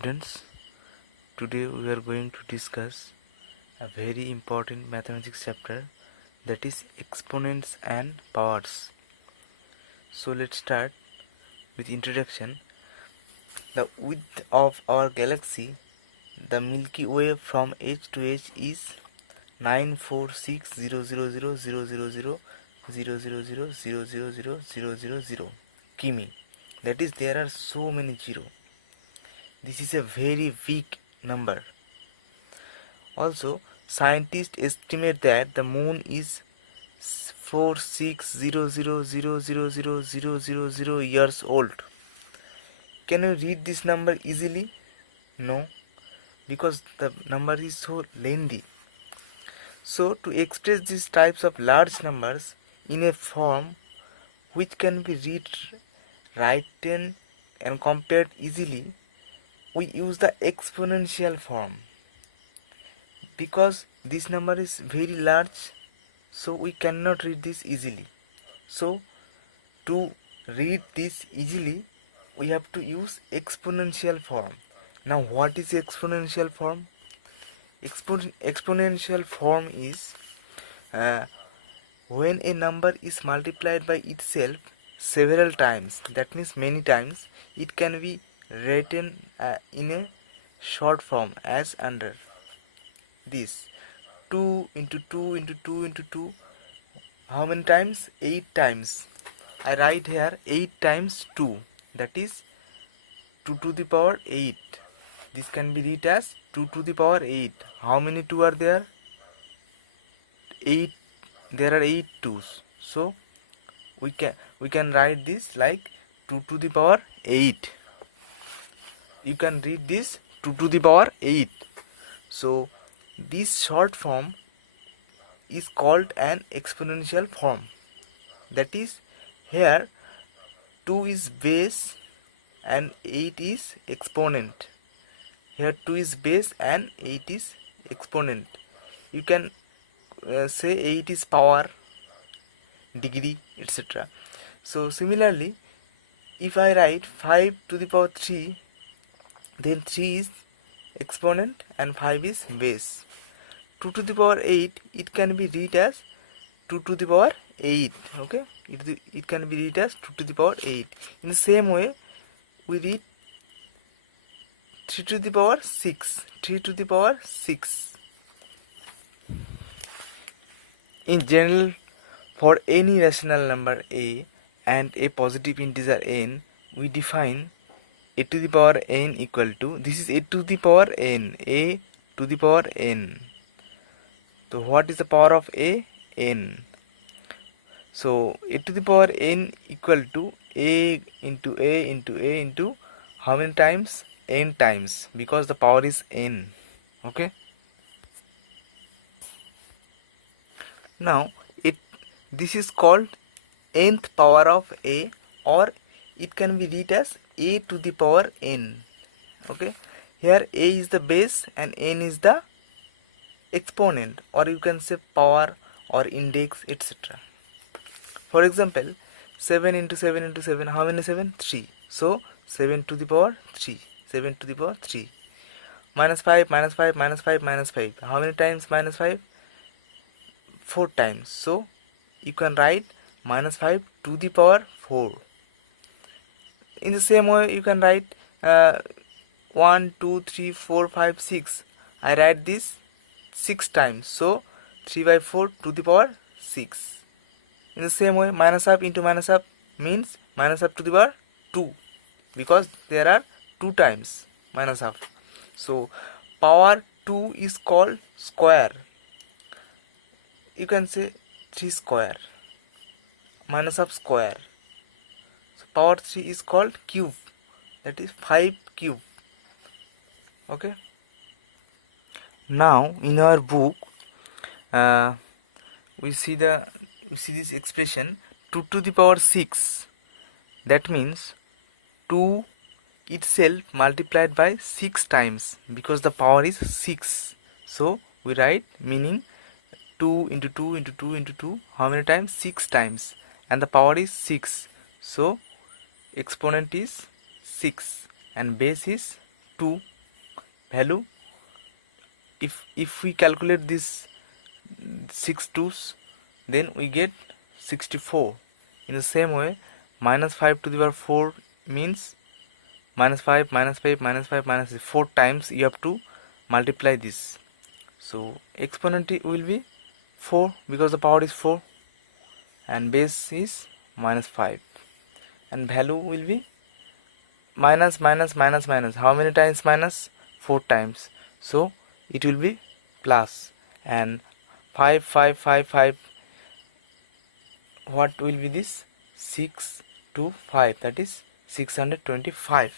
students. Today we are going to discuss a very important mathematics chapter, that is exponents and powers. So let's start with introduction. The width of our galaxy, the Milky Way, from edge to edge is 946,000,000,000,000,000,000,000 km. That is, there are so many zero. This is a very big number. Also, scientists estimate that the moon is 46,000,000,000,000 years old. Can you read this number easily? No, because the number is so lengthy. So, to express these types of large numbers in a form which can be written and compared easily, we use the exponential form. Because this number is very large, so we cannot read this easily. So to read this easily, we have to use exponential form. Now what is exponential form? Exponential form is when a number is multiplied by itself several times, that means many times, it can be written in a short form as under this: 2 into 2 into 2 into 2. How many times? 8 times. I write here 8 times 2, that is 2 to the power 8. This can be read as 2 to the power 8. How many 2 are there? 8. There are 8 2's. So we can write this like 2 to the power 8. You can read this 2 to the power 8. So this short form is called an exponential form. That is, here 2 is base and 8 is exponent. Here 2 is base and 8 is exponent. You can say 8 is power, degree, etc. So similarly, if I write 5 to the power 3, then 3 is exponent and 5 is base. 2 to the power 8, it can be read as 2 to the power 8. Okay, it can be read as 2 to the power 8. In the same way, we read 3 to the power 6. 3 to the power 6. In general, for any rational number a and a positive integer n, we define a to the power n equal to, this is a to the power n, a to the power n. So what is the power of a? N. So a to the power n equal to a into a into a into how many times? N times, because the power is n. Okay. Now this is called nth power of a, or it can be read as a to the power n. Okay. Here a is the base and n is the exponent, or you can say power or index, etc. For example, 7 into 7 into 7, how many 7? 3. So 7 to the power 3. 7 to the power 3. Minus 5, minus 5, minus 5, minus 5. How many times minus 5? 4 times. So you can write minus 5 to the power 4. In the same way, you can write 1, 2, 3, 4, 5, 6. I write this 6 times. So 3 by 4 to the power 6. In the same way, minus half into minus half means minus half to the power 2, because there are 2 times minus half. So power 2 is called square. You can say 3 square, minus half square. So power 3 is called cube, that is 5 cube. Okay. Now in our book, we see this expression 2 to the power 6. That means 2 itself multiplied by 6 times, because the power is 6. So we write meaning 2 into 2 into 2 into 2. How many times? 6 times. And the power is 6. So exponent is 6 and base is 2. value, if we calculate this 6 2's, then we get 64. In the same way, minus 5 to the power 4 means minus 5 minus 5 minus 5 minus 4 times you have to multiply this. So exponent will be 4 because the power is 4 and base is minus 5, and value will be minus minus minus minus. How many times minus? 4 times. So it will be plus, and 5 5 5 5, what will be this? 6 to 5, that is 625.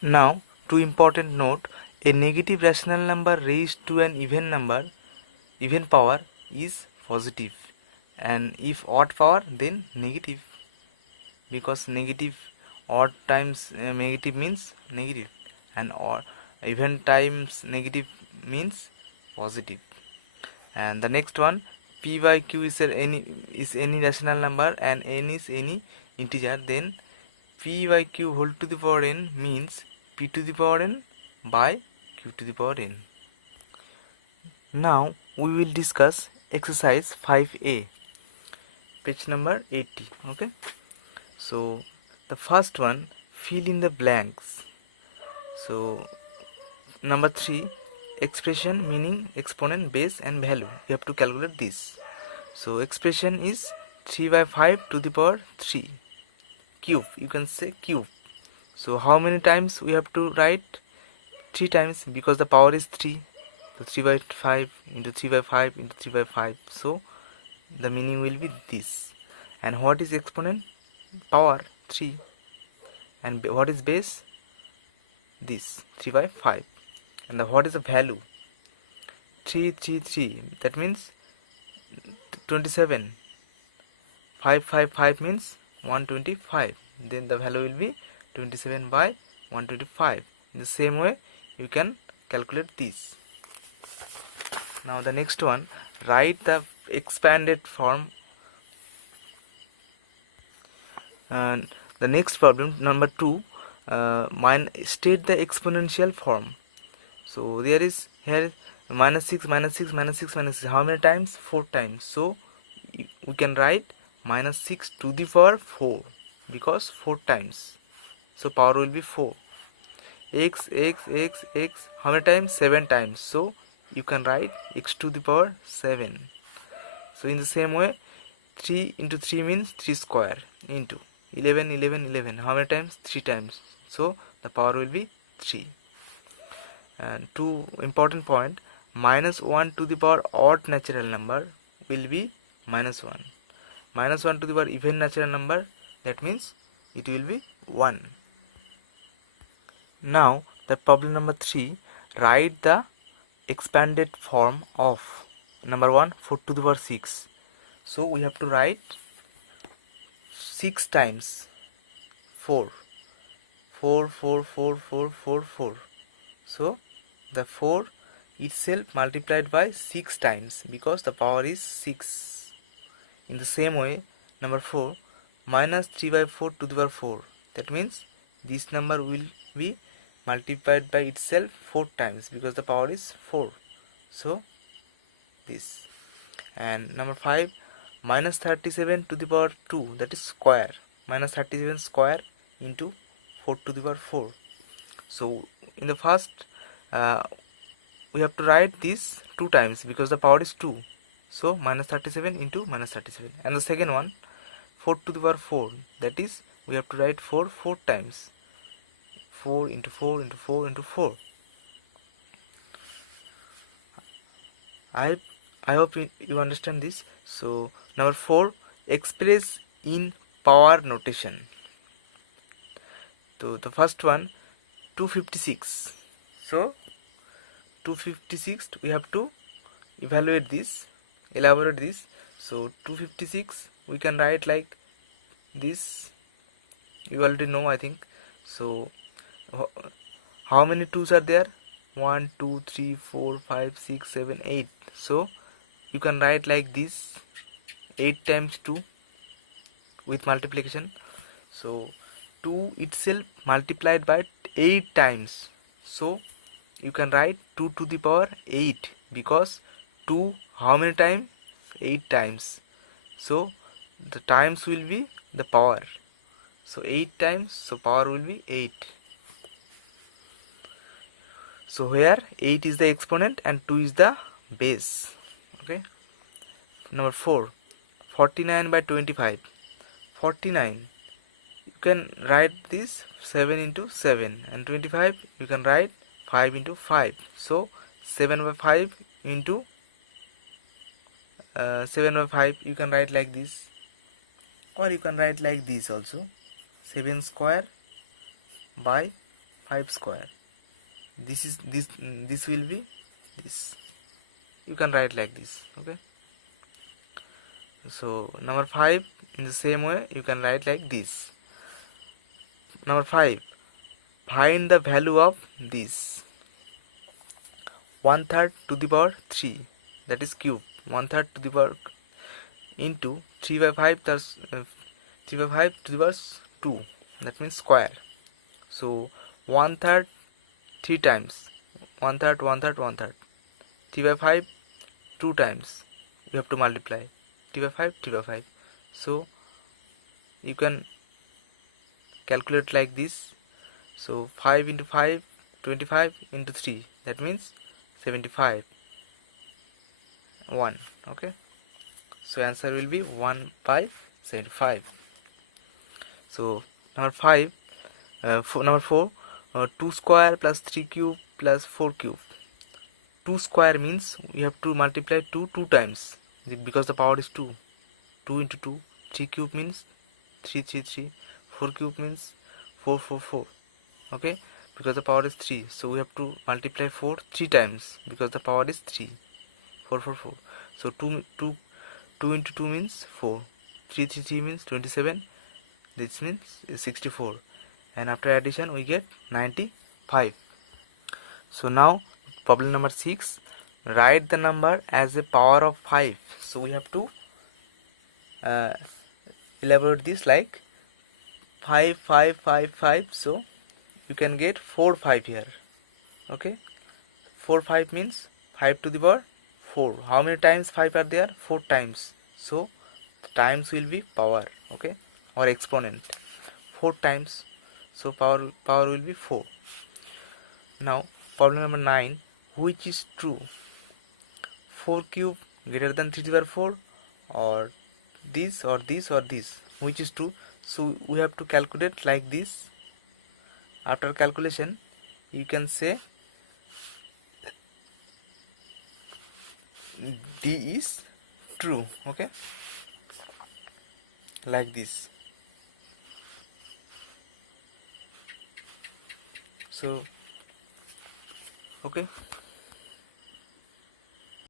Now, two important note: a negative rational number raised to an even power is positive, and if odd power, then negative, because negative odd times negative means negative, and even times negative means positive. And the next one, p by q is any rational number and n is any integer, then p by q whole to the power n means p to the power n by q to the power n. Now we will discuss exercise 5a, page number 80. Okay, so the first one, fill in the blanks. So number 3, expression, meaning, exponent, base and value, you have to calculate this. So expression is 3 by 5 to the power 3 cube, you can say cube. So how many times we have to write? 3 times, because the power is 3. So 3 by 5 into 3 by 5 into 3 by 5. So the meaning will be this. And what is exponent? Power 3. And what is base? This 3 by 5. And what is the value? 3 3 3, that means 27. 5 5 5 means 125. Then the value will be 27 by 125. In the same way you can calculate this. Now the next one, write the expanded form. And the next problem, number 2, state the exponential form. So there is here minus 6 minus 6 minus 6 minus 6. How many times? 4 times. So we can write minus 6 to the power 4, because 4 times. So power will be 4. X x x x, how many times? 7 times. So you can write x to the power 7. So in the same way, 3 into 3 means 3 square into 11 11 11. How many times? 3 times. So the power will be 3. And two important point, minus 1 to the power odd natural number will be minus 1. Minus 1 to the power even natural number, that means it will be 1. Now the problem number 3, write the expanded form of number 1, 4 to the power 6. So we have to write 6 times 4. 4 4 4 4 4 4. So the 4 itself multiplied by 6 times, because the power is 6. In the same way, number 4, minus 3 by 4 to the power 4. That means this number will be multiplied by itself 4 times, because the power is 4. So this. And number 5, minus 37 to the power 2, that is square. Minus 37 square into 4 to the power 4. So in the first, we have to write this 2 times, because the power is 2. So minus 37 into minus 37. And the second one, 4 to the power 4, that is we have to write 4 times. 4 into 4 into 4 into 4. I hope you understand this. So number 4, express in power notation. So the first one, 256. So 256, we have to elaborate this. So 256 we can write like this. You already know, I think. So how many 2's are there? 1 2 3 4 5 6 7 8. So you can write like this, 8 times 2 with multiplication. So 2 itself multiplied by 8 times, so you can write 2 to the power 8, because 2 how many times? 8 times. So the times will be the power. So 8 times, so power will be 8. So here 8 is the exponent and 2 is the base. Okay. Number 4, 49 by 25. 49, you can write this 7 into 7, and 25 you can write 5 into 5. So 7 by 5 into 7 by 5 you can write like this, or you can write like this also, 7 square by 5 square. This is this will be this. You can write like this. Okay. So number 5, in the same way you can write like this. Number 5, find the value of this. 1/3 to the power 3, that is cube. 1/3 to the power into 3 by 5, that's 3 by 5 to the power 2, that means square. So 1/3 3 times, 1/3 1/3 1/3. 3 by 5 2 times, you have to multiply 3 by 5 3 by 5. So you can calculate like this. So 5 into 5, 25 into 3, that means 75. 1. Okay. So answer will be 1 by 75. So number 5, number 4, 2 square plus 3 cube plus 4 cube. 2 square means we have to multiply 2 times, because the power is 2. 2 into 2. 3 cube means 3 3 3. 4 cube means 4 4 4. Okay, because the power is 3, so we have to multiply 4 3 times, because the power is 3. 4 4 4. So 2 into 2 means 4. 3 3 3 means 27. This means 64. And after addition we get 95. So now problem number 6, write the number as a power of 5. So we have to elaborate this like 5 5 5 5. So you can get 4 5 here. Okay, 4 5 means 5 to the power 4. How many times 5 are there? 4 times. So the times will be power. Okay, or exponent. 4 times, so power will be 4. Now problem number 9, which is true? 4 cube greater than 3 to the power 4, or this or this or this, which is true? So we have to calculate like this. After calculation you can say D is true. Okay, like this. So okay,